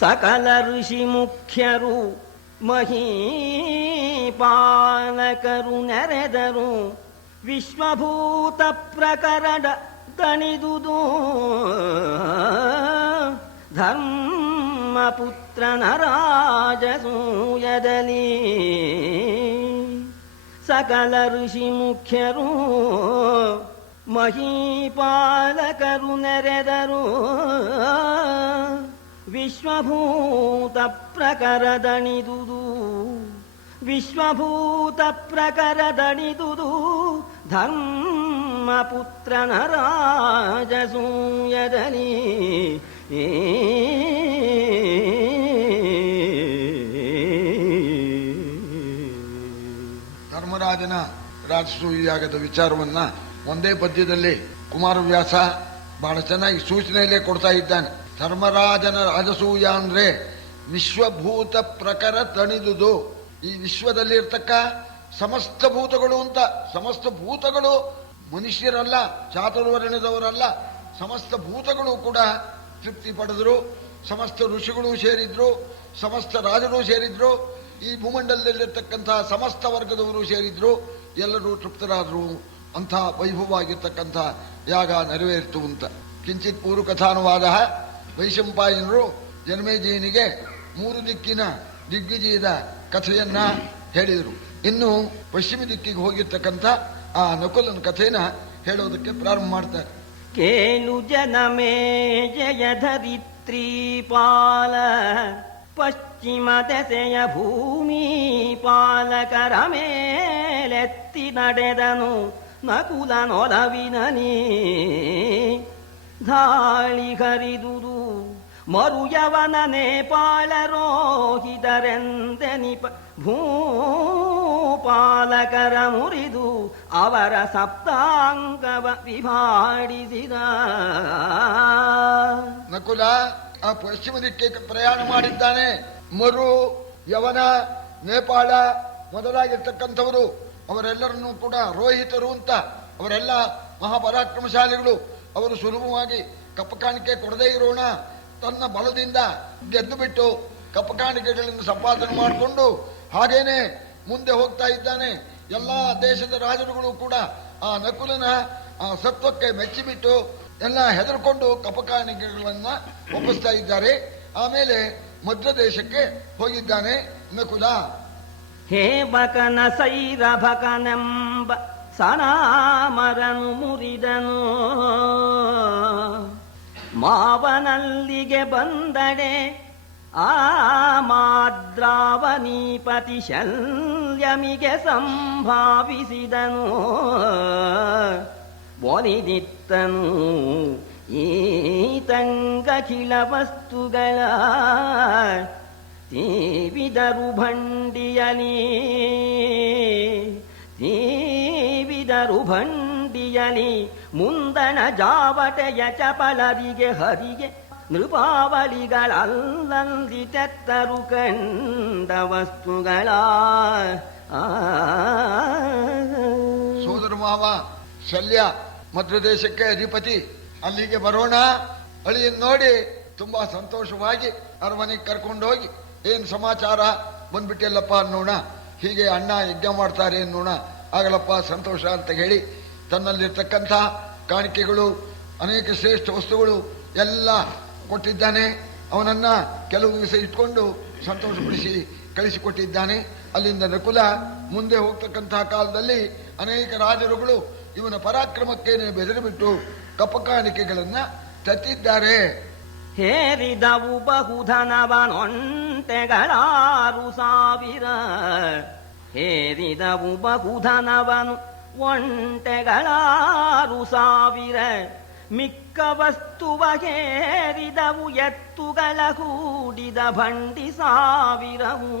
ಸಕಲ ಋಷಿ ಮುಖ್ಯರು ಮಹೀಪಾಲಕರು ನೆರೆದರು. ವಿಶ್ವಭೂತ ಪ್ರಕರಣ ತಣಿದುದು ಧರ್ಮಪುತ್ರನ ರಾಜಸೂಯದಲ್ಲಿ. ಸಕಲ ಋಷಿ ಮುಖ್ಯರು ಮಹೀಪಾಲಕರು ನೆರೆದರು. ವಿಶ್ವಭೂತ ಪ್ರಕರದಣಿದುದು ವಿಶ್ವಭೂತ ಪ್ರಕರದಣಿದುದು ಧರ್ಮಪುತ್ರನ ರಾಜಸೂಯದಲ್ಲಿ. ಧರ್ಮರಾಜನ ರಾಜಸೂಯಾಗದ ವಿಚಾರವನ್ನ ಒಂದೇ ಪದ್ಯದಲ್ಲಿ ಕುಮಾರವ್ಯಾಸ ಬಹಳ ಚೆನ್ನಾಗಿ ಸೂಚನೆಯಲ್ಲೇ ಕೊಡ್ತಾ ಇದ್ದಾನೆ. ಧರ್ಮರಾಜನ ರಾಜಸೂಯ ಅಂದ್ರೆ ವಿಶ್ವಭೂತ ಪ್ರಕರ ತಣಿದುದು. ಈ ವಿಶ್ವದಲ್ಲಿ ಇರ್ತಕ್ಕ ಸಮಸ್ತ ಭೂತಗಳು ಅಂತ, ಸಮಸ್ತ ಭೂತಗಳು ಮನುಷ್ಯರಲ್ಲ, ಚಾತುರ್ವರ್ಣ್ಯದವರಲ್ಲ, ಸಮಸ್ತ ಭೂತಗಳು ಕೂಡ ತೃಪ್ತಿ ಪಡೆದರು. ಸಮಸ್ತ ಋಷಿಗಳು ಸೇರಿದ್ರು, ಸಮಸ್ತ ರಾಜರು ಸೇರಿದ್ರು, ಈ ಭೂಮಂಡಲದಲ್ಲಿರ್ತಕ್ಕಂತಹ ಸಮಸ್ತ ವರ್ಗದವರು ಸೇರಿದ್ರು, ಎಲ್ಲರೂ ತೃಪ್ತರಾದರು. ಅಂಥ ವೈಭವವಾಗಿರ್ತಕ್ಕಂಥ ಯಾಗ ನೆರವೇರಿತು ಅಂತ. ಕಿಂಚಿತ್ ಪೂರ್ವ ಕಥಾನುವಾದ. ವೈಶಂಪಾಯನರು ಜನಮೇಜಯನಿಗೆ 3 ದಿಕ್ಕಿನ ದಿಗ್ವಿಜಯದ ಕಥೆಯನ್ನ ಹೇಳಿದರು. ಇನ್ನು ಪಶ್ಚಿಮ ದಿಕ್ಕಿಗೆ ಹೋಗಿರ್ತಕ್ಕಂಥ ಆ ನಕುಲನ ಕಥೆಯನ್ನ ಹೇಳೋದಕ್ಕೆ ಪ್ರಾರಂಭ ಮಾಡ್ತಾರೆ. ಕೇಳು ಜನಮೇಜಯ ಧರಿತ್ರೀಪಾಲ ಪಶ್ಚಿಮ ದೆಸೆಯ ಭೂಮಿ ಪಾಲಕರ ಮೇಲೆತ್ತಿ ನಡೆದನು ನಕುಲನೊಲವಿನನಿ. ಧಾಳಿ ಹರಿದುದು ಮರುಯವನ ನೇಪಾಳರೋಹಿತರೆಂದೆನಿಪ ಭೂಪಾಲಕರ ಮುರಿದು ಅವರ ಸಪ್ತಾಂಗವ ವಿಭಾಡಿಸಿದ. ನಕುಲ ಆ ಪಶ್ಚಿಮ ದಿಕ್ಕಿಗೆ ಪ್ರಯಾಣ ಮಾಡಿದ್ದಾನೆ. ಮರು, ಯವನ, ನೇಪಾಳ ಮೊದಲಾಗಿರ್ತಕ್ಕಂಥವರು ಅವರೆಲ್ಲರನ್ನೂ ಕೂಡ ರೋಹಿತರು ಅಂತ, ಅವರೆಲ್ಲ ಮಹಾಪರಾಕ್ರಮಶಾಲಿಗಳು. ಅವರು ಸುಲಭವಾಗಿ ಕಪ್ಪ ಕಾಣಿಕೆ ಕೊಡದೇ ಇರೋಣ ತನ್ನ ಬಲದಿಂದ ಗೆದ್ದು ಬಿಟ್ಟು ಕಪ್ಪ ಕಾಣಿಕೆಗಳನ್ನು ಸಂಪಾದನೆ ಮಾಡಿಕೊಂಡು ಹಾಗೇನೆ ಮುಂದೆ ಹೋಗ್ತಾ ಇದ್ದಾನೆ. ಎಲ್ಲಾ ದೇಶದ ರಾಜರುಗಳು ಕೂಡ ಆ ನಕುಲನ ಆ ಸತ್ವಕ್ಕೆ ಮೆಚ್ಚಿಬಿಟ್ಟು ಎಲ್ಲ ಹೆದರ್ಕೊಂಡು ಕಪ್ಪ ಕಾಣಿಕೆಗಳನ್ನ ಒಪ್ಪಿಸ್ತಾ ಇದ್ದಾರೆ. ಆಮೇಲೆ ಮಧ್ಯ ದೇಶಕ್ಕೆ ಹೋಗಿದ್ದಾನೆ ನಕುಲ. ಹೇ ಬಕನ ಸೈರಭಕನೆಂಬ ಸನಾಮರನು ಮುರಿದನು. ಮಾವನಲ್ಲಿಗೆ ಬಂದಡೆ ಆ ಮಾದ್ರಾವನೀಪತಿ ಶಲ್ಯಮಿಗೆ ಸಂಭಾವಿಸಿದನು. ಒಲಿದಿತ್ತನು ಈತಂಗಖಿಲ ವಸ್ತುಗಳ ತೀವಿದರು ಭಂಡಿಯಲಿ. ಮುಂದಣ ಜಾವಟೆಯ ಚಪಲರಿಗೆ ಹರಿಗೆ ನೃಪಾವಳಿಗಳಲ್ಲಂದಿ ತೆತ್ತರು ಕಂಡ ವಸ್ತುಗಳ. ಸೋದರ ಮಾವ ಶಲ್ಯ ಮಧ್ಯದೇಶಕ್ಕೆ ಅಧಿಪತಿ, ಅಲ್ಲಿಗೆ ಬರೋಣ ಅಳಿಯನ್ನು ನೋಡಿ ತುಂಬಾ ಸಂತೋಷವಾಗಿ ಅರಮನೆಗೆ ಕರ್ಕೊಂಡೋಗಿ ಏನ್ ಸಮಾಚಾರ ಬಂದ್ಬಿಟ್ಟಿಲ್ಲಪ್ಪ ಅನ್ನೋಣ, ಹೀಗೆ ಅಣ್ಣ ಯಜ್ಞ ಮಾಡ್ತಾರೆ ಅನ್ನೋಣ, ಆಗಲಪ್ಪ ಸಂತೋಷ ಅಂತ ಹೇಳಿ ತನ್ನಲ್ಲಿರ್ತಕ್ಕಂಥ ಕಾಣಿಕೆಗಳು ಅನೇಕ ಶ್ರೇಷ್ಠ ವಸ್ತುಗಳು ಎಲ್ಲ ಕೊಟ್ಟಿದ್ದಾನೆ. ಅವನನ್ನ ಕೆಲವು ದಿವಸ ಇಟ್ಕೊಂಡು ಸಂತೋಷಪಡಿಸಿ ಕಳಿಸಿಕೊಟ್ಟಿದ್ದಾನೆ. ಅಲ್ಲಿಂದ ನಕುಲ ಮುಂದೆ ಹೋಗ್ತಕ್ಕಂತಹ ಕಾಲದಲ್ಲಿ ಅನೇಕ ರಾಜರುಗಳು ಇವನ ಪರಾಕ್ರಮಕ್ಕೇನೆ ಬೆದರಿಬಿಟ್ಟು ಕಪ್ಪ ಕಾಣಿಕೆಗಳನ್ನ ತತ್ತಿದ್ದಾರೆ. ಹೇರಿದವು ಬಹುಧನವನೊಂಟೆಗಳಾರು ಸಾವಿರ. ಹೇರಿದವು ಬಹುಧನವನು ಒಂಟೆಗಳಾರು ಸಾವಿರ. ಮಿಕ್ಕ ವಸ್ತುವ ಹೇರಿದವು ಎತ್ತುಗಳ ಕೂಡಿದ ಭಂಡಿ ಸಾವಿರವು.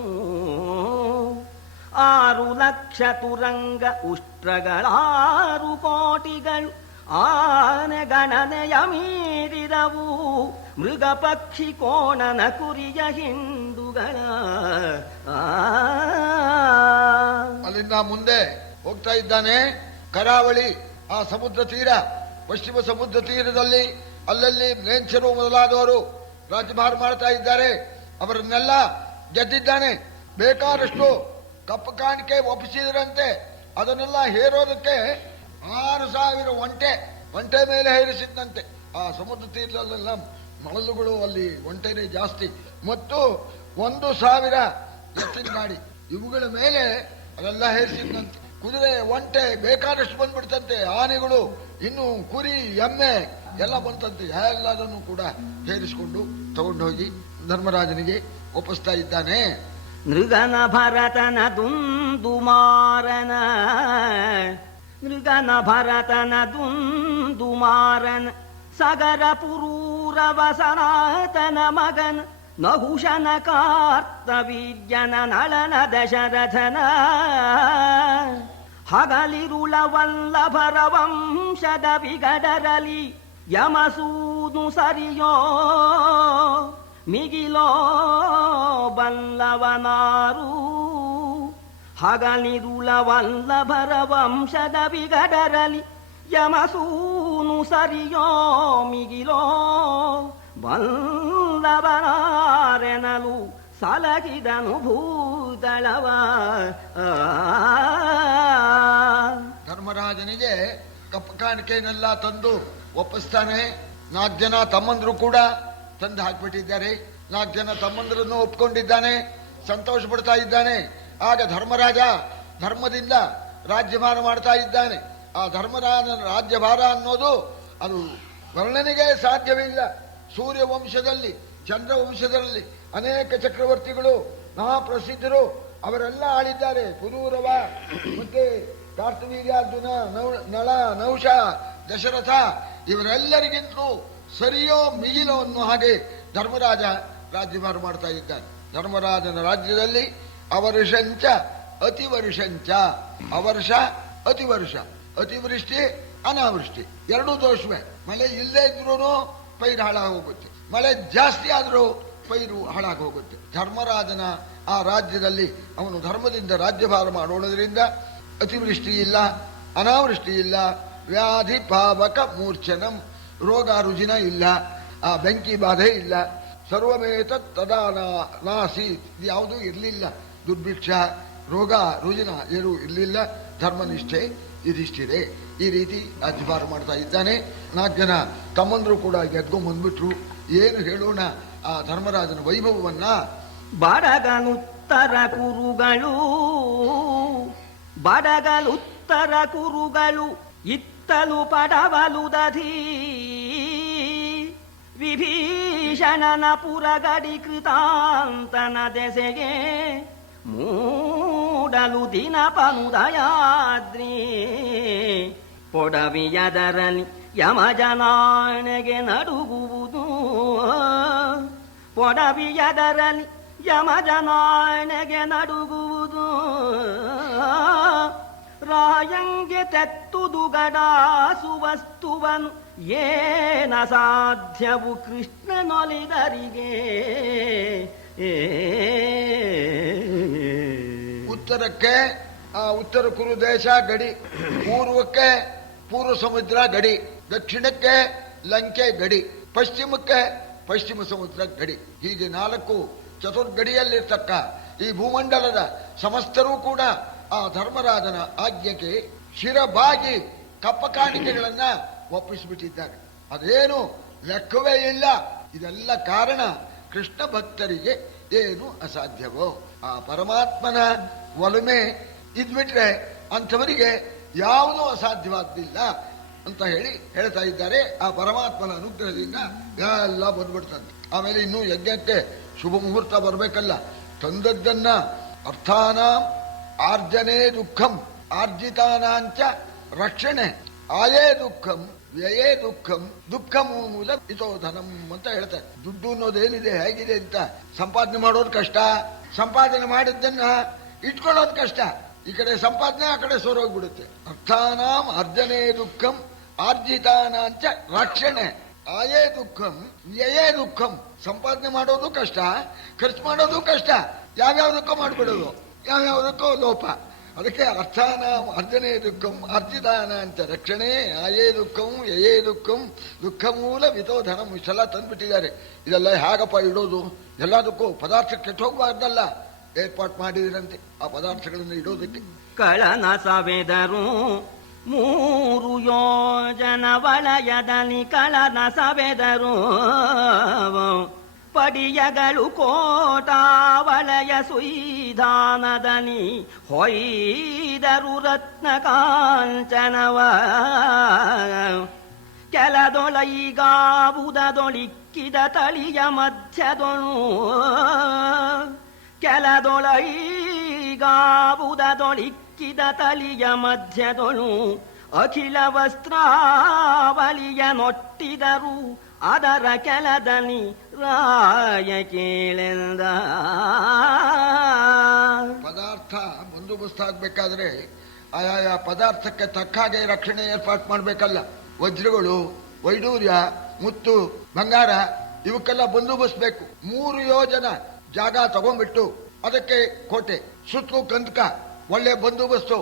6 ಲಕ್ಷ ತುರಂಗ ಉಷ್ಟ್ರಗಳಾರು ಕೋಟಿಗಳು ಆನೆ ಗಣನೆಯ ಮೀರಿದವು. ಮೃಗ ಪಕ್ಷಿ ಕೋಣನ ಕುರಿಯ ಹಿಂಡುಗಳ. ಅಲ್ಲಿಂದ ಮುಂದೆ ಹೋಗ್ತಾ ಇದ್ದಾನೆ. ಕರಾವಳಿ ಆ ಸಮುದ್ರ ತೀರ, ಪಶ್ಚಿಮ ಸಮುದ್ರ ತೀರದಲ್ಲಿ ಅಲ್ಲಲ್ಲಿ ಮ್ಲೇಚ್ಛರು ಮೊದಲಾದವರು ರಾಜ್ಯಭಾರ ಮಾಡ್ತಾ ಇದ್ದಾರೆ. ಅವರನ್ನೆಲ್ಲ ಗೆದ್ದಿದ್ದಾನೆ. ಬೇಕಾದಷ್ಟು ಕಪ್ಪು ಕಾಣಿಕೆ ಒಪ್ಪಿಸಿದ್ರಂತೆ. ಅದನ್ನೆಲ್ಲ ಹೇರೋದಕ್ಕೆ 6,000 ಒಂಟೆ ಮೇಲೆ ಹೇರಿಸಿದ್ದಂತೆ. ಆ ಸಮುದ್ರ ತೀರದಲ್ಲೆಲ್ಲ ಮಳಲುಗಳು, ಅಲ್ಲಿ ಒಂಟೆನೇ ಜಾಸ್ತಿ. ಮತ್ತು 1,000 ಎತ್ತಿನ ಗಾಡಿ, ಇವುಗಳ ಮೇಲೆ ಅದೆಲ್ಲ ಹೇರಿಸಿದ್ದಂತೆ. ಕುದುರೆ, ಒಂಟೆ ಬೇಕಾದಷ್ಟು ಬಂದ್ಬಿಡ್ತಂತೆ. ಆನೆಗಳು, ಇನ್ನು ಕುರಿ, ಎಮ್ಮೆ ಎಲ್ಲ ಬಂತಂತೆ. ಎಲ್ಲದನ್ನು ಕೂಡ ಹೇರಿಸಿಕೊಂಡು ತಗೊಂಡು ಹೋಗಿ ಧರ್ಮರಾಜನಿಗೆ ಒಪ್ಪಿಸ್ತಾ ಇದ್ದಾನೆ. ನೃಗನ ಭರತನ ದುಂದುಮಾರನ, ನೃಗನ ಭರತನ ದುಂದುಮಾರನ, ಸಗರ ಪುರೂರವ ಸನಾತನ ಮಗನ, ನಹುಶನ ಕಾರ್ತವೀರ್ಯನ ನಳನ ದಶರಥನ, ಹಗಲಿರುಳ ವಲ್ಲಭರ ವಂಶದ ವಿಗಡರಲಿ ಯಮಸೂನು ಸರಿಯೋ, ಮಿಗಿಲೋ ಬಲ್ಲವನಾರು. ಹಗಲಿರುಳ ವಲ್ಲಭರ ವಂಶದ ವಿಗಡರಲಿ ಯಮಸೂನು ಸರಿಯೋ, ಮಿಗಿಲೋ ಬಲ್ಲವನಾರೆನಲು ಸಲಗಿದನು ಭೂದಳವ. ಧರ್ಮರಾಜನಿಗೆ ಕಪ್ಪು ಕಾಣಿಕೆಯನ್ನೆಲ್ಲ ತಂದು ಒಪ್ಪಿಸ್ತಾನೆ. 4 ಜನ ತಮ್ಮಂದ್ರು ಕೂಡ ತಂದು ಹಾಕ್ಬಿಟ್ಟಿದ್ದಾರೆ. 4 ಜನ ತಮ್ಮಂದ್ರನ್ನು ಒಪ್ಕೊಂಡಿದ್ದಾನೆ, ಸಂತೋಷ ಪಡ್ತಾ ಇದ್ದಾನೆ. ಆಗ ಧರ್ಮರಾಜ ಧರ್ಮದಿಂದ ರಾಜ್ಯಭಾರ ಮಾಡ್ತಾ ಇದ್ದಾನೆ. ಆ ಧರ್ಮರಾಜನ ರಾಜ್ಯಭಾರ ಅನ್ನೋದು ಅದು ವರ್ಣನೆಗೆ ಸಾಧ್ಯವಿಲ್ಲ. ಸೂರ್ಯ ವಂಶದಲ್ಲಿ, ಚಂದ್ರ ವಂಶದಲ್ಲಿ ಅನೇಕ ಚಕ್ರವರ್ತಿಗಳು, ಮಹಾಪ್ರಸಿದ್ಧರು ಅವರೆಲ್ಲ ಆಳಿದ್ದಾರೆ. ಪುರೂರವ, ಮತ್ತೆ ಕಾರ್ತವೀರ್ಯಾರ್ಜುನ, ನಳ, ನಹುಷ, ದಶರಥ ಇವರೆಲ್ಲರಿಗಿಂತಲೂ ಸರಿಯೋ ಮಿಗಿಲೋ ಅನ್ನೋ ಹಾಗೆ ಧರ್ಮರಾಜ ರಾಜ್ಯಭಾರ ಮಾಡ್ತಾ ಇದ್ದಾನೆ. ಧರ್ಮರಾಜನ ರಾಜ್ಯದಲ್ಲಿ ಅವರ್ಷಂಚ ಅತಿವರ್ಷಂಚ, ಅವರ್ಷ ಅತಿವರ್ಷ, ಅತಿವೃಷ್ಟಿ ಅನಾವೃಷ್ಟಿ ಎರಡೂ ದೋಷವೇ. ಮಳೆ ಇಲ್ಲದೇ ಇದ್ರೂ ಪೈರು ಹಾಳಾಗಿ ಹೋಗುತ್ತೆ, ಮಳೆ ಜಾಸ್ತಿ ಆದರೂ ಪೈರು ಹಾಳಾಗಿ ಹೋಗುತ್ತೆ. ಧರ್ಮರಾಜನ ಆ ರಾಜ್ಯದಲ್ಲಿ ಅವನು ಧರ್ಮದಿಂದ ರಾಜ್ಯಭಾರ ಮಾಡೋದ್ರಿಂದ ಅತಿವೃಷ್ಟಿ ಇಲ್ಲ, ಅನಾವೃಷ್ಟಿ ಇಲ್ಲ, ವ್ಯಾಧಿ ಪಾವಕ ಮೂರ್ಛನಂ, ರೋಗ ರುಜಿನ ಇಲ್ಲ, ಆ ಬೆಂಕಿ ಬಾಧೆ ಇಲ್ಲ, ಸರ್ವಮೇತ ತದಾ ನಾಸಿ ಯಾವುದೂ ಇರಲಿಲ್ಲ. ದುರ್ಭಿಕ್ಷ, ರೋಗ ರುಜಿನ ಏನೂ ಇರಲಿಲ್ಲ. ಧರ್ಮನಿಷ್ಠೆ ಇದಿಷ್ಟಿದೆ. ಈ ರೀತಿ ರಾಜ್ಯಭಾರ ಮಾಡ್ತಾ ಇದ್ದಾನೆ. 4 ಜನ ತಮ್ಮಂದ್ರು ಕೂಡ ಗೆದ್ಕೊಂಡ್ ಬಂದ್ಬಿಟ್ರು. ಏನು ಹೇಳೋಣ ಆ ಧರ್ಮರಾಜನ ವೈಭವವನ್ನ. ಬಡಗನುತ್ತರ ಕುರುಗಳು, ಬಡಗಲುತ್ತರ ಕುರುಗಳು ಇತ್ತಲು ಪಡವಲು ದಧಿ, ವಿಭೀಷಣನ ಪುರಗಡಿ ಕೃತಾಂತನ ದೆಸೆಗೆ ಮೂಡಲು ದಿನಪನುದಯಾದ್ರಿ, ಪೊಡವಿಯದರಲಿ ಯಮಜನಾಣೆಗೆ ನಡುಗುವುದು, ಪೊಡವಿಯದರಲಿ ಯಮಜನಾಣೆಗೆ ನಡುಗುವುದು. ರಾಯಂಗೆ ತೆತ್ತುದು ಗಡಾಸು ವಸ್ತುವನು, ಏನ ಸಾಧ್ಯವು ಕೃಷ್ಣನೊಲಿದರಿಗೆ. ಉತ್ತರಕ್ಕೆ ಆ ಉತ್ತರ ಕುರು ದೇಶ ಗಡಿ, ಪೂರ್ವಕ್ಕೆ ಪೂರ್ವ ಸಮುದ್ರ ಗಡಿ, ದಕ್ಷಿಣಕ್ಕೆ ಲಂಕೆ ಗಡಿ, ಪಶ್ಚಿಮಕ್ಕೆ ಪಶ್ಚಿಮ ಸಮುದ್ರ ಗಡಿ. ಹೀಗೆ 4 ಚತುರ್ಗಡಿಯಲ್ಲಿರ್ತಕ್ಕ ಈ ಭೂಮಂಡಲದ ಸಮಸ್ತರೂ ಕೂಡ ಆ ಧರ್ಮರಾಜನ ಆಜ್ಞೆಗೆ ಶಿರಬಾಗಿ ಕಪ್ಪ ಕಾಣಿಕೆಗಳನ್ನ ಒಪ್ಪಿಸಿಬಿಟ್ಟಿದ್ದಾರೆ. ಅದೇನು ಲೆಕ್ಕವೇ ಇಲ್ಲ. ಇದೆಲ್ಲ ಕಾರಣ ಕೃಷ್ಣ ಭಕ್ತರಿಗೆ ಏನು ಅಸಾಧ್ಯವೋ ಆ ಪರಮಾತ್ಮನ ಒಲುಮೆ ಇದ್ಬಿಟ್ರೆ ಅಂಥವರಿಗೆ ಯಾವುದೂ ಅಸಾಧ್ಯವಾದ್ದಿಲ್ಲ ಅಂತ ಹೇಳ್ತಾ ಇದ್ದಾರೆ. ಆ ಪರಮಾತ್ಮನ ಅನುಗ್ರಹದಿಂದ ಎಲ್ಲ ಬಂದ್ಬಿಡ್ತಂತೆ. ಆಮೇಲೆ ಇನ್ನೂ ಯಜ್ಞಕ್ಕೆ ಶುಭ ಮುಹೂರ್ತ ಬರಬೇಕಲ್ಲ. ತಂದದ್ದನ್ನ ಅರ್ಥಾನಾಂ ಆರ್ಜನೆ ದುಃಖಂ, ಆರ್ಜಿತಾನಾಂಚ ರಕ್ಷಣೆ, ಆಯೇ ದುಃಖಂ ವ್ಯಯೇ ದುಃಖಂ, ದುಃಖ ಮೂಲ ಇತೋ ಧನಂ ಅಂತ ಹೇಳ್ತಾರೆ. ದುಡ್ಡು ಅನ್ನೋದೇನಿದೆ, ಹೇಗಿದೆ ಅಂತ ಸಂಪಾದನೆ ಮಾಡೋದು ಕಷ್ಟ, ಸಂಪಾದನೆ ಮಾಡಿದ್ದನ್ನ ಇಟ್ಕೊಳ್ಳೋದು ಕಷ್ಟ. ಈ ಕಡೆ ಸಂಪಾದನೆ, ಆ ಕಡೆ ಸೋರೋಗ್ಬಿಡುತ್ತೆ. ಅರ್ಥಾನಾಂ ಅರ್ಜನೆ ದುಃಖಂ, ಆರ್ಜಿತಾನಾಂಚ ರಕ್ಷಣೆ, ಆಯೇ ದುಃಖಂ ವ್ಯಯೇ ದುಃಖಂ. ಸಂಪಾದನೆ ಮಾಡೋದು ಕಷ್ಟ, ಖರ್ಚು ಮಾಡೋದು ಕಷ್ಟ, ಯಾವ್ಯಾವುದಕ್ಕೋ ಮಾಡ್ಬಿಡೋದು, ಯಾವ್ಯಾವುದಕ್ಕೋ ಲೋಪ. ಅದಕ್ಕೆ ಅರ್ಥಾನ ಅರ್ಜನೆ ದುಃಖಂ ಅರ್ಜಿದಾನ ಅಂತ ರಕ್ಷಣೆ ಆಯೇ ದುಃಖಂ ಯಯೇ ದುಃಖಂ ದುಃಖ ಮೂಲ ವಿತೋಧನಂ ಇಷ್ಟೆಲ್ಲ ತಂದ್ಬಿಟ್ಟಿದ್ದಾರೆ. ಇದೆಲ್ಲ ಹೇಗಪ್ಪ ಇಡೋದು? ಎಲ್ಲದಕ್ಕೂ ಪದಾರ್ಥ ಕೆಟ್ಟು ಹೋಗಬಾರ್ದಲ್ಲ, ಏರ್ಪಾಟ್ ಮಾಡಿದ್ರಂತೆ ಆ ಪದಾರ್ಥಗಳನ್ನು ಇಡೋದಕ್ಕೆ. ಕಳನ ಸವೆದರು 3 ಯೋಜನ ವಲಯದಲ್ಲಿ ಕಳನ ಸವೆದರು, ಪಡಿಯಗಳು ಕೋಟಾ ವಲಯ ಸುಯಿಧಾನದಲ್ಲಿ ಹೊಯ್ದರು ರತ್ನ ಕಾಂಚನವ. ಕೆಲದೊಳೈಗಾವುದೊಳಿಕ್ಕಿದ ತಳಿಯ ಮಧ್ಯದೊಳು, ಕೆಲದೊಳೈಗಾವುದೊಳಿಕ್ಕಿದ ತಳಿಯ ಮಧ್ಯದೊಳು ಅಖಿಲ ವಸ್ತ್ರಾವಳಿಯ ನೊಟ್ಟಿದರು ಅದರ ಕೆಲದಲ್ಲಿ ರಾಯ ಕೇಳೆಂದ. ಪದಾರ್ಥ ಬಂದೋಬಸ್ತ್ ಆಗ್ಬೇಕಾದ್ರೆ ಆಯಾಯ ಪದಾರ್ಥಕ್ಕೆ ತಕ್ಕ ಹಾಗೆ ರಕ್ಷಣೆ ಏರ್ಪಾಟ್ ಮಾಡ್ಬೇಕಲ್ಲ. ವಜ್ರಗಳು, ವೈಡೂರ್ಯ, ಮುತ್ತು, ಬಂಗಾರ ಇವಕ್ಕೆಲ್ಲ ಬಂದೋಬಸ್ತ್ ಬೇಕು. 3 ಯೋಜನ ಜಾಗ ತಗೊಂಡ್ಬಿಟ್ಟು ಅದಕ್ಕೆ ಕೋಟೆ ಸುತ್ತಲೂ ಕಂದಕ ಒಳ್ಳೆ ಬಂದೋಬಸ್ತು,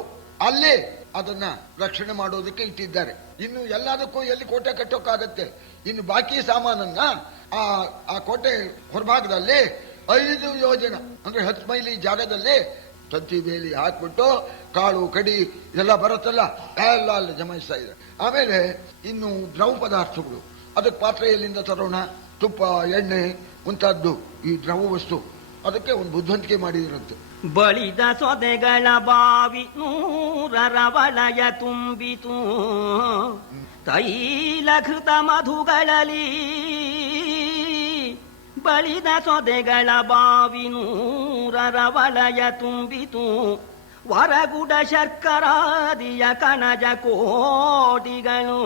ಅಲ್ಲಿ ಅದನ್ನ ರಕ್ಷಣೆ ಮಾಡೋದಕ್ಕೆ ಇಟ್ಟಿದ್ದಾರೆ. ಇನ್ನು ಎಲ್ಲದಕ್ಕೂ ಎಲ್ಲಿ ಕೋಟೆ ಕಟ್ಟೋಕ್ಕಾಗತ್ತೆ? ಇನ್ನು ಬಾಕಿ ಸಾಮಾನನ್ನ ಆ ಕೋಟೆ ಹೊರಭಾಗದಲ್ಲಿ 5 ಯೋಜನ ಅಂದ್ರೆ 10 ಮೈಲಿ ಜಾಗದಲ್ಲಿ ತಂತಿ ಬೇಲಿ ಹಾಕ್ಬಿಟ್ಟು ಕಾಳು ಕಡಿ ಇದೆಲ್ಲ ಬರುತ್ತಲ್ಲ ಎಲ್ಲ ಅಲ್ಲಿ ಜಮಾಯಿಸ್ತಾ ಇದೆ. ಆಮೇಲೆ ಇನ್ನು ದ್ರವ ಪದಾರ್ಥಗಳು, ಅದಕ್ಕೆ ಪಾತ್ರೆ ಎಲ್ಲಿಂದ ತರೋಣ? ತುಪ್ಪ, ಎಣ್ಣೆ ಮುಂತಾದ್ದು ಈ ದ್ರವ ವಸ್ತು, ಅದಕ್ಕೆ ಒಂದು ಬುದ್ಧಿವಂತಿಕೆ ಮಾಡಿದಿರಂತೆ. ಬಳಿದ ಸೊದೆಗಳ ಬಾವಿ 100ರ ವಲಯ ತುಂಬಿತು, ತೈಲಘೃತ ಮಧುಗಳಲ್ಲಿ ಬಳಿದ ಸೊದೆಗಳ ಬಾವಿ 100ರ ವಲಯ ತುಂಬಿತು. ವರಗುಡ ಶರ್ಕರಾದಿಯ ಕಣಜ ಕೋಟಿಗಳು,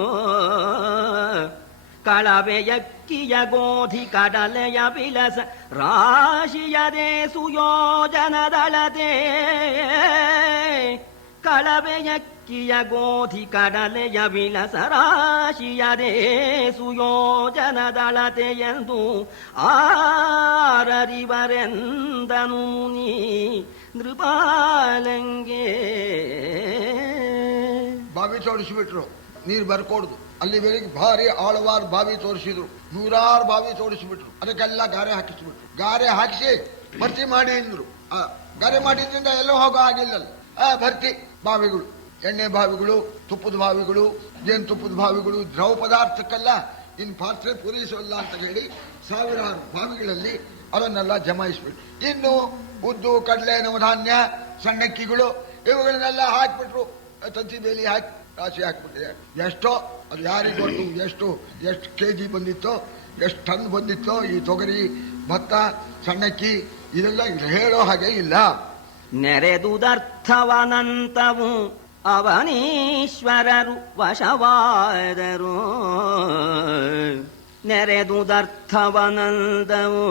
ಕಳವೆಯಕ್ಕಿಯ ಗೋಧಿ ಕಡಲೆಯ ವಿಲಸ ರಾಶಿಯದೇ ಸುಯೋಜನದಳತೆ. ಕಳವೆಯಕ್ಕಿಯ ಗೋಧಿ ಕಡಲೆಯ ವಿಲಸ ರಾಶಿಯದೇ ಸುಯೋಜನದಳತೆ ಎಂದು ಆರರಿವರೆಂದನು ಮುನಿ ನೃಪಾಲಂಗೆ. ಬಾವಿ ತೋರಿಸಿಬಿಟ್ರು, ನೀರು ಬರ್ಕೊಡುದು. ಅಲ್ಲಿ ಬೆಳಿಗ್ಗೆ ಭಾರಿ ಆಳವಾದ ಬಾವಿ ತೋರಿಸಿದ್ರು, 100 ಬಾವಿ ತೋರಿಸಿಬಿಟ್ರು. ಅದಕ್ಕೆಲ್ಲ ಗಾರೆ ಹಾಕಿಸ್ಬಿಟ್ರು. ಗಾರೆ ಹಾಕಿಸಿ ಭರ್ತಿ ಮಾಡಿ ಅಂದ್ರು. ಗಾರೆ ಮಾಡಿದ್ರಿಂದ ಎಲ್ಲೋ ಹೋಗೋ ಆಗಿಲ್ಲಲ್ಲ. ಭರ್ತಿ ಬಾವಿಗಳು, ಎಣ್ಣೆ ಬಾವಿಗಳು, ತುಪ್ಪದ ಬಾವಿಗಳು, ಜೇನುತುಪ್ಪದ ಬಾವಿಗಳು, ದ್ರವ ಪದಾರ್ಥಕ್ಕೆಲ್ಲ ಇನ್ನು ಪಾತ್ರೆ ಪೂರೈಸಲ್ಲ ಅಂತ ಹೇಳಿ 1000 ಬಾವಿಗಳಲ್ಲಿ ಅದನ್ನೆಲ್ಲ ಜಮಾಯಿಸ್ಬಿಟ್ರು. ಇನ್ನು ಉದ್ದು, ಕಡಲೆ, ನವಧಾನ್ಯ, ಸಣ್ಣಕ್ಕಿಗಳು ಇವುಗಳನ್ನೆಲ್ಲ ಹಾಕ್ಬಿಟ್ರು. ತಂತಿ ಬೇಲಿ ಹಾಕಿ ರಾಶಿ ಹಾಕ್ಬಿಟ್ಟಿದ್ದಾರೆ. ಎಷ್ಟೋ ಅದು ಯಾರಿಗೆ ಗೊತ್ತು ಎಷ್ಟು kg ಬಂದಿತ್ತೋ, ಎಷ್ಟು ಟನ್ ಬಂದಿತ್ತೋ ಈ ತೊಗರಿ, ಭತ್ತ, ಸಣ್ಣಕ್ಕಿ ಇದೆಲ್ಲ ಹೇಳೋ ಹಾಗೆ ಇಲ್ಲ. ನೆರೆದುದರ್ಥವನಂತವು ಅವನೀಶ್ವರರು ವಶವಾದರು, ನೆರೆದುದರ್ಥವನಂದವು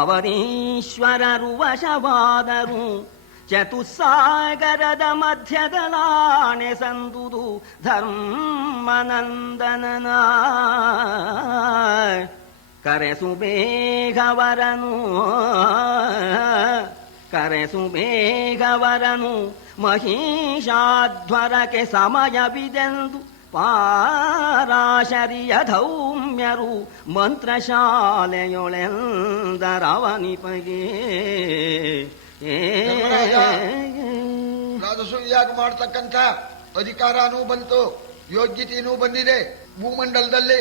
ಅವನೀಶ್ವರರು ವಶವಾದರು. ಚತುಸ್ಸಾಗರದ ಮಧ್ಯದಲಾಣೆ ಸಂದುದು ಧರ್ಮನಂದನನ. ಕರೆಸು ಬೇಗವರನು, ಕರೆಸು ಬೇಗವರನು, ಮಹಿಷಾಧ್ವರಕ್ಕೆ ಸಮಯವಿದೆಂದು ಪಾರಾಶರಿಯ ಧೌಮ್ಯರು ಮಂತ್ರಶಾಲೆಯೊಳೆಂದರವನಿಪಗೆ. ರಾಜಸೂಯಾಗ ಮಾಡ್ತಕ್ಕಂಥ ಅಧಿಕಾರನೂ ಬಂತು, ಯೋಗ್ಯತೆಯೂ ಬಂದಿದೆ. ಭೂಮಂಡಲದಲ್ಲಿ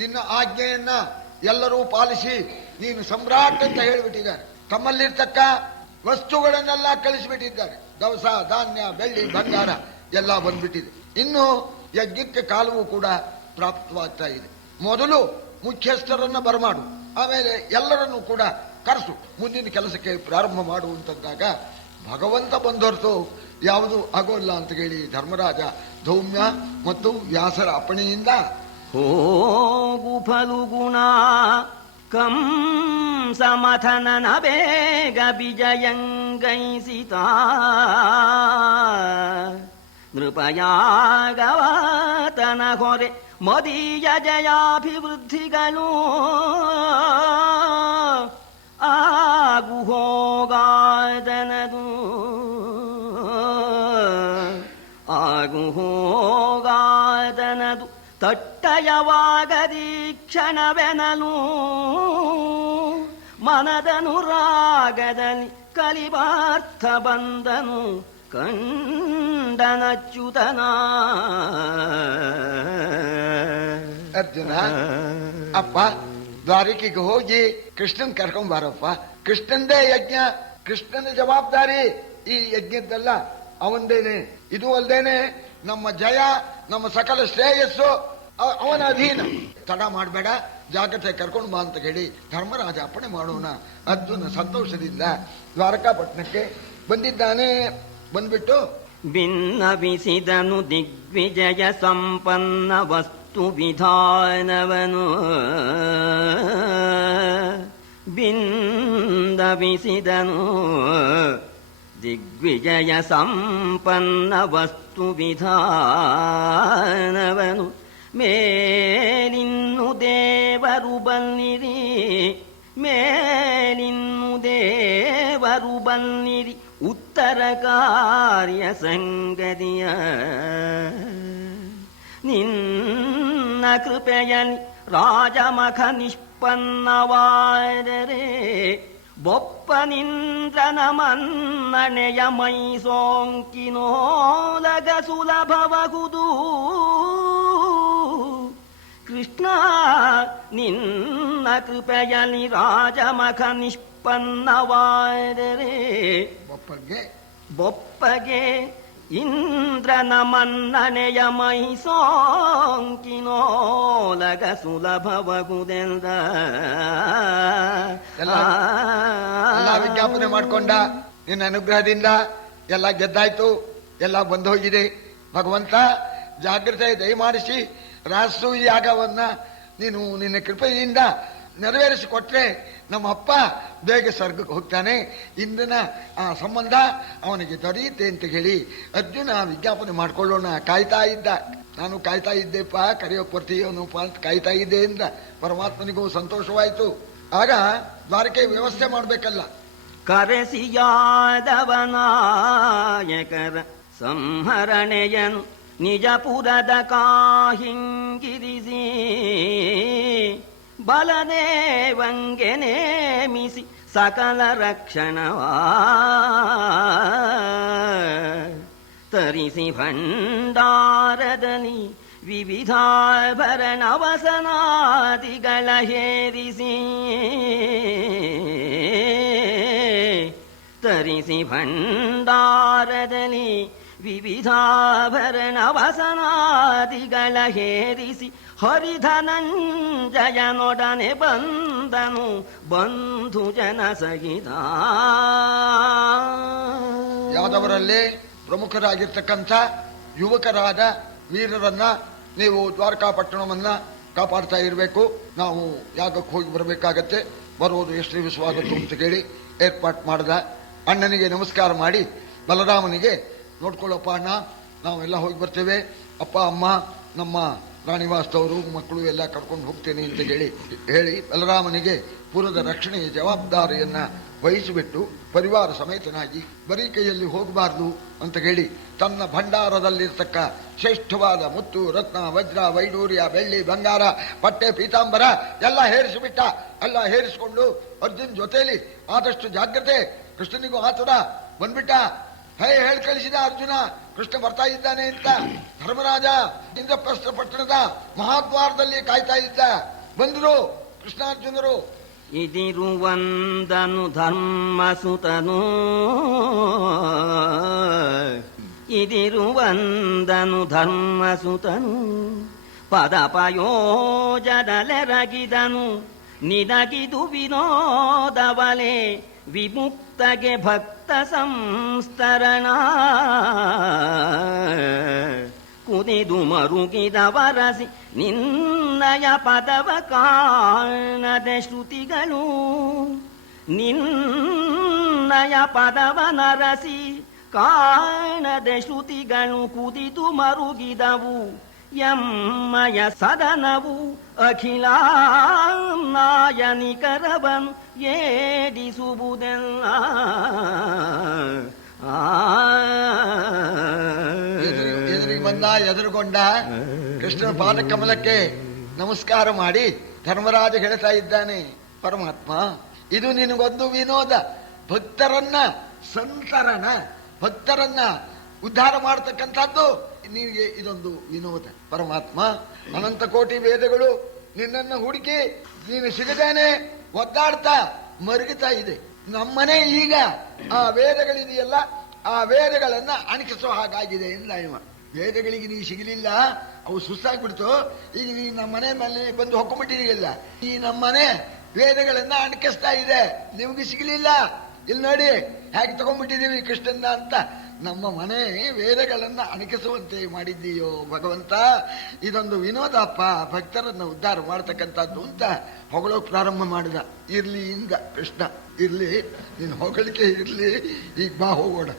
ನಿನ್ನ ಆಜ್ಞೆಯನ್ನ ಎಲ್ಲರೂ ಪಾಲಿಸಿ ನೀನು ಸಮ್ರಾಟ್ ಅಂತ ಹೇಳಿಬಿಟ್ಟಿದ್ದಾರೆ. ತಮ್ಮಲ್ಲಿರ್ತಕ್ಕ ವಸ್ತುಗಳನ್ನೆಲ್ಲ ಕಳಿಸಿಬಿಟ್ಟಿದ್ದಾರೆ. ದವಸ, ಧಾನ್ಯ, ಬೆಳ್ಳಿ, ಬಂಗಾರ ಎಲ್ಲ ಬಂದ್ಬಿಟ್ಟಿದೆ. ಇನ್ನು ಯಜ್ಞಕ್ಕೆ ಕಾಲವೂ ಕೂಡ ಪ್ರಾಪ್ತವಾಗ್ತಾ ಇದೆ. ಮೊದಲು ಮುಖ್ಯಸ್ಥರನ್ನ ಬರಮಾಡು, ಆಮೇಲೆ ಎಲ್ಲರನ್ನೂ ಕೂಡ ಕರೆಸು, ಮುಂದಿನ ಕೆಲಸಕ್ಕೆ ಪ್ರಾರಂಭ ಮಾಡುವಂತಂದಾಗ ಭಗವಂತ ಬಂದೊರ್ತು ಯಾವುದು ಆಗೋಲ್ಲ ಅಂತ ಹೇಳಿ ಧರ್ಮರಾಜ ಧೌಮ್ಯ ಮತ್ತು ವ್ಯಾಸರ ಅಪ್ಪಣೆಯಿಂದ ಹೋಗು ಫಲುಗುಣ ಕಂಸಮಥನನ ಬೇಗ ವಿಜಯಂಗೈಸಿತ. ನೃಪಯಾಗವಾತನ ಹೊರೆ ಮದೀಯ ಜಯಾಭಿವೃದ್ಧಿಗಳು ಆಗು ಹೋಗಾದನದು. ಆಗು ಹೋಗಾದನದು ತಟ್ಟಯವಾಗದಿ ಕ್ಷಣವೆನಲು ಮನದನುರಾಗದಲ್ಲಿ ಕಲಿಬಾರ್ಥ ಬಂದನು ಕಂಡನಚ್ಯುತನ. ಅರ್ಜುನ, ಅಪ್ಪ ದ್ವಾರಕೆಗೆ ಹೋಗಿ ಕೃಷ್ಣನ್ ಕರ್ಕೊಂಡ್ ಬಾರಪ್ಪ. ಕೃಷ್ಣಂದೇ ಯಜ್ಞ, ಕೃಷ್ಣನ ಜವಾಬ್ದಾರಿ ಈ ಯಜ್ಞದ್ದಲ್ಲ, ಅವಂದೇನೆ. ಇದು ಅಲ್ದೇನೆ ನಮ್ಮ ಜಯ, ನಮ್ಮ ಸಕಲ ಶ್ರೇಯಸ್ಸು ಅವನ ಅಧೀನ. ತಡ ಮಾಡಬೇಡ, ಜಾಗ್ರತೆ ಕರ್ಕೊಂಡು ಬಾ ಅಂತ ಹೇಳಿ ಧರ್ಮರಾಜ ಅಪ್ಪಣೆ ಮಾಡೋಣ. ಅರ್ಜುನ ಸಂತೋಷದಿಂದ ದ್ವಾರಕಾಪಟ್ಟಣಕ್ಕೆ ಬಂದಿದ್ದಾನೆ. ಬಂದ್ಬಿಟ್ಟು ಭಿನ್ನವಿಸಿದನು ದಿಗ್ವಿಜಯ ಸಂಪನ್ನ ವಸ್ತು ವಿಧಾನವನು. ಭಿನ್ನವಿಸಿದನು ದಿಗ್ವಿಜಯ ಸಂಪನ್ನ ವಸ್ತು ವಿಧಾನವನು. ಮೇಲಿನ್ನು ದೇವರು ಬನ್ನಿರಿ, ಮೇಲಿನ್ನು ದೇವರು ಬನ್ನಿರಿ ಉತ್ತರ ಕಾರ್ಯ ಸಂಗತಿಯ. ನಿನ್ನ ಕೃಪೆಯಲಿ ರಾಜಮಖ ನಿಷ್ಪನ್ನವಾದರೆ ಬೊಪ್ಪನಿಂದ್ರನ ಮನ್ನಣೆಯ ಮೈ ಸೋಂಕಿನೋಲಗ ಸುಲಭವಗುದು. ಕೃಷ್ಣ ನಿನ್ನ ಕೃಪೆಯಲಿ ರಾಜಮಖ ನಿಷ್ಪನ್ನವಾದರೆ ಬೊಪ್ಪಗೆ ಇಂದ್ರನ ಮನ್ನಣೆಯ ಮೈ ಸೋಂಕಿನೋಲಗ ಸುಲಭವಗುದೆಂದ. ಎಲ್ಲ ವಿಜ್ಞಾಪನೆ ಮಾಡ್ಕೊಂಡ. ನಿನ್ನ ಅನುಗ್ರಹದಿಂದ ಎಲ್ಲ ಗೆದ್ದಾಯ್ತು, ಎಲ್ಲ ಬಂದು ಹೋಗಿದೆ. ಭಗವಂತ ಜಾಗ್ರತೆ ದಯಮಾಡಿಸಿ ರಾಸು ಯಾಗವನ್ನ ನೀನು ನಿನ್ನ ಕೃಪೆಯಿಂದ ನೆರವೇರಿಸಿಕೊಟ್ರೆ ನಮ್ಮ ಅಪ್ಪ ಬೇಗ ಸ್ವರ್ಗಕ್ಕೆ ಹೋಗ್ತಾನೆ. ಇಂದಿನ ಆ ಸಂಬಂಧ ಅವನಿಗೆ ದೊರೆಯುತ್ತೆ ಅಂತ ಹೇಳಿ ಅರ್ಜುನ ವಿಜ್ಞಾಪನೆ ಮಾಡ್ಕೊಳ್ಳೋಣ ಕಾಯ್ತಾ ಇದ್ದ. ನಾನು ಕಾಯ್ತಾ ಇದ್ದೆಪ್ಪ, ಕರೆಯೋ ಬರ್ತೀಯೋನಪ್ಪ ಅಂತ ಕಾಯ್ತಾ ಇದ್ದೆ ಎಂದ. ಪರಮಾತ್ಮನಿಗೂ ಸಂತೋಷವಾಯಿತು. ಆಗ ದ್ವಾರಕೆ ವ್ಯವಸ್ಥೆ ಮಾಡಬೇಕಲ್ಲ. ಕರೆಸಿ ಯಾದವನಾಯಕರ ಸಂಹರಣೆಯನು ನಿಜಪುರದ ಕಾಹಿಂಗಿರಿಸಿ ಬಲದೇವಂಗೆ ನೇಮಿಸಿ ಸಕಲ ರಕ್ಷಣವಾ ತರಿಸಿ ಭಂಡಾರದಲ್ಲಿ ವಿವಿಧಾಭರಣ ವಸನಾದಿಗಳ ಹೇರಿಸಿ ತರಿಸಿ ಭಂಡಾರದಲ್ಲಿ ವಿವಿಧಾಭರಣ ವಸನಾದಿಗಳ ಹೇರಿಸಿ ಹರಿಧನಂಜಯನೊಡನೆ ಬಂದನು ಬಂಧು ಜನ ಸಹಿತ. ಯಾದವರಲ್ಲೇ ಪ್ರಮುಖರಾಗಿರ್ತಕ್ಕಂಥ ಯುವಕರಾದ ವೀರರನ್ನ ನೀವು ದ್ವಾರಕಾಪಟ್ಟಣವನ್ನ ಕಾಪಾಡ್ತಾ ಇರಬೇಕು. ನಾವು ಯಾಗಕ್ಕೆ ಹೋಗಿ ಬರಬೇಕಾಗತ್ತೆ. ಬರುವುದು ಎಷ್ಟು ದಿವಸವಾಗುತ್ತು ಅಂತ ಕೇಳಿ ಏರ್ಪಾಟ್ ಮಾಡ್ದ. ಅಣ್ಣನಿಗೆ ನಮಸ್ಕಾರ ಮಾಡಿ ಬಲರಾಮನಿಗೆ, ನೋಡ್ಕೊಳ್ಳಪ್ಪ ಅಣ್ಣ, ನಾವೆಲ್ಲ ಹೋಗಿ ಬರ್ತೇವೆ. ಅಪ್ಪ ಅಮ್ಮ ನಮ್ಮ ರಾಣಿವಾಸ್ತವರು ಮಕ್ಕಳು ಎಲ್ಲ ಕರ್ಕೊಂಡು ಹೋಗ್ತೇನೆ ಅಂತ ಹೇಳಿ ಬಲರಾಮನಿಗೆ ಪುರದ ರಕ್ಷಣೆಯ ಜವಾಬ್ದಾರಿಯನ್ನ ವಹಿಸಿಬಿಟ್ಟು ಪರಿವಾರ ಸಮೇತನಾಗಿ ಬರೀ ಕೈಯಲ್ಲಿ ಹೋಗಬಾರ್ದು ಅಂತ ಹೇಳಿ ತನ್ನ ಭಂಡಾರದಲ್ಲಿರ್ತಕ್ಕ ಶ್ರೇಷ್ಠವಾದ ಮುತ್ತು, ರತ್ನ, ವಜ್ರ, ವೈಡೂರ್ಯ, ಬೆಳ್ಳಿ, ಬಂಗಾರ, ಪಟ್ಟೆ, ಪೀತಾಂಬರ ಎಲ್ಲ ಹೇರಿಸಿಬಿಟ್ಟ. ಎಲ್ಲ ಹೇರಿಸಿಕೊಂಡು ಅರ್ಜುನ್ ಜೊತೆಯಲ್ಲಿ ಆದಷ್ಟು ಜಾಗ್ರತೆ. ಕೃಷ್ಣನಿಗೂ ಆತುರ ಬಂದ್ಬಿಟ್ಟ. ಹೇಳಿ ಕಳಿಸಿದ ಅರ್ಜುನ, ಕೃಷ್ಣ ಬರ್ತಾ ಇದ್ದಾನೆ ಅಂತ. ಧರ್ಮರಾಜ ಇಂದ್ರಪ್ರಸ್ಥ ಪಟ್ಟಣದ ಮಹಾದ್ವಾರದಲ್ಲಿ ಕಾಯ್ತಾ ಇದ್ದ. ಬಂದರು ಕೃಷ್ಣಾರ್ಜುನರು. ಇದಿರುವಂದನು ಧರ್ಮಸುತನು, ಇದಿರುವಂದನು ಧರ್ಮಸುತನು ಪದಪಯೋಜದಲೆರಗಿದನು ನಿನಗಿದು ವಿನೋದವಲೆ ವಿಮುಕ್ತಗೆ ಭಕ್ತ ಸಂಸ್ತರಣ ಕುದಿದು ಮರುಗಿದವರಸಿ ನಿನ್ನಯ ಪದವ ಕಾಣದೆ ಶ್ರುತಿಗಳು ನಿನ್ನಯ ಪದವ ನರಸಿ ಕಾಣದೆ ಶ್ರುತಿಗಳು ಕುದಿದು ಮರುಗಿದವು ಎಮ್ಮಯ ಸದನವು ಅಖಿಲಾನಾಯನಿಕರವನು ಏಡಿಸುವುದೆಲ್ಲ ಬಂದ, ಎದುರುಗೊಂಡ. ಕೃಷ್ಣನ ಪಾದಕಮಲಕ್ಕೆ ನಮಸ್ಕಾರ ಮಾಡಿ ಧರ್ಮರಾಜ ಹೇಳ್ತಾ ಇದ್ದಾನೆ, ಪರಮಾತ್ಮ ಇದು ನಿನಗೊಂದು ವಿನೋದ. ಭಕ್ತರನ್ನ ಸಂತರನ ಭಕ್ತರನ್ನ ಉದ್ಧಾರ ಮಾಡತಕ್ಕಂಥದ್ದು ನಿನಗೆ ಇದೊಂದು ವಿನೋದ. ಪರಮಾತ್ಮ, ಅನಂತ ಕೋಟಿ ವೇದಗಳು ನಿನ್ನನ್ನು ಹುಡುಕಿ ನೀನು ಸಿಗದೇನೆ ಒದ್ದಾಡ್ತಾ ಮರುಗುತ್ತಾ ಇದೆ. ನಮ್ಮನೆ ಈಗ ಆ ವೇದಗಳಿದೆಯಲ್ಲ, ಆ ವೇದಗಳನ್ನ ಅಣಕಿಸೋ ಹಾಗಾಗಿದೆ ಇಲ್ಲ ಇವ. ವೇದಗಳಿಗೆ ನೀ ಸಿಗಲಿಲ್ಲ, ಅವು ಸುಸ್ತಾಗ್ಬಿಡ್ತು. ಈಗ ನೀ ನಮ್ಮ ಮನೆ ಮೇಲೆ ಬಂದು ಹೊಕ್ಕೊಂಬಿಟ್ಟಿದೆಯಲ್ಲ, ಈ ನಮ್ಮನೆ ವೇದಗಳನ್ನ ಅಣಕಿಸ್ತಾ ಇದೆ, ನಿಮ್ಗೆ ಸಿಗಲಿಲ್ಲ. ಇಲ್ಲಿ ನೋಡಿ ಹೇಗೆ ತಗೊಂಡ್ಬಿಟ್ಟಿದೀವಿ ಕೃಷ್ಣನ್ನ ಅಂತ. ನಮ್ಮ ಮನೆ ವೇದಗಳನ್ನ ಅಣಕಿಸುವಂತೆ ಮಾಡಿದ್ದೀಯೋ ಭಗವಂತ, ಇದೊಂದು ವಿನೋದಪ್ಪ, ಭಕ್ತರನ್ನ ಉದ್ಧಾರ ಮಾಡತಕ್ಕಂಥದ್ದು ಅಂತ ಹೊಗಳೋಕ್ ಪ್ರಾರಂಭ ಮಾಡಿದ. ಇರ್ಲಿ ಇಂದ ಕೃಷ್ಣ, ಇರ್ಲಿ ನಿನ್ನ ಹೊಗಳಿಕೆ ಇರ್ಲಿ, ಈಗ ಬಾ ಹೋಗೋಣ.